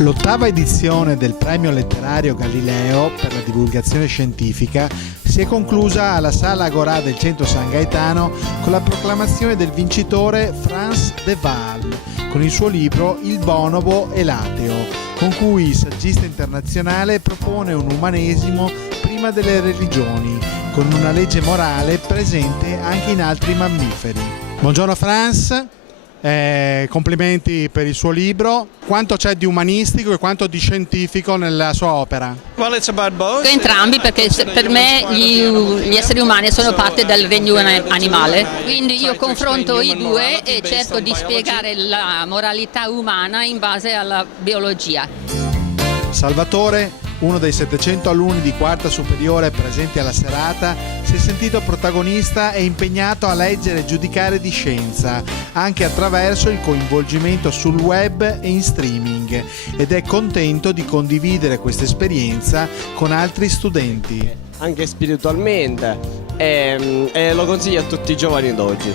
L'ottava edizione del Premio Letterario Galileo per la divulgazione scientifica si è conclusa alla Sala Agorà del Centro San Gaetano con la proclamazione del vincitore Frans de Waal con il suo libro Il bonobo e l'ateo, con cui il saggista internazionale propone un umanesimo prima delle religioni, con una legge morale presente anche in altri mammiferi. Buongiorno Frans. Complimenti per il suo libro. Quanto c'è di umanistico e quanto di scientifico nella sua opera? Entrambi, perché per me gli esseri umani sono parte del regno animale, quindi io confronto i due e cerco di spiegare la moralità umana in base alla biologia. Salvatore, uno dei 700 alunni di quarta superiore presenti alla serata, si è sentito protagonista e impegnato a leggere e giudicare di scienza, anche attraverso il coinvolgimento sul web e in streaming, ed è contento di condividere questa esperienza con altri studenti. Anche spiritualmente, e lo consiglio a tutti i giovani d'oggi.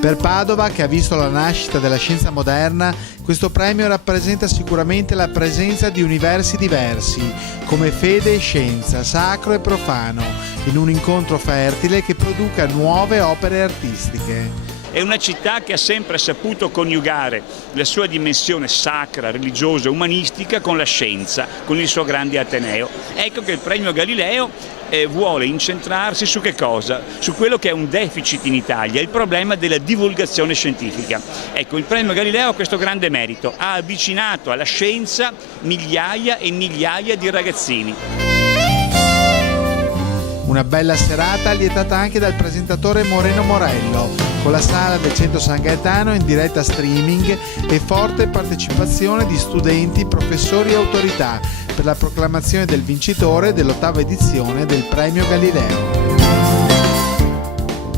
Per Padova, che ha visto la nascita della scienza moderna, questo premio rappresenta sicuramente la presenza di universi diversi, come fede e scienza, sacro e profano, in un incontro fertile che produca nuove opere artistiche. È una città che ha sempre saputo coniugare la sua dimensione sacra, religiosa, umanistica con la scienza, con il suo grande Ateneo. Ecco che il Premio Galileo vuole incentrarsi su che cosa? Su quello che è un deficit in Italia, il problema della divulgazione scientifica. Ecco, il Premio Galileo ha questo grande merito, ha avvicinato alla scienza migliaia e migliaia di ragazzini. Una bella serata lietata anche dal presentatore Moreno Morello, con la sala del Centro San Gaetano in diretta streaming e forte partecipazione di studenti, professori e autorità per la proclamazione del vincitore dell'8ª edizione del Premio Galileo.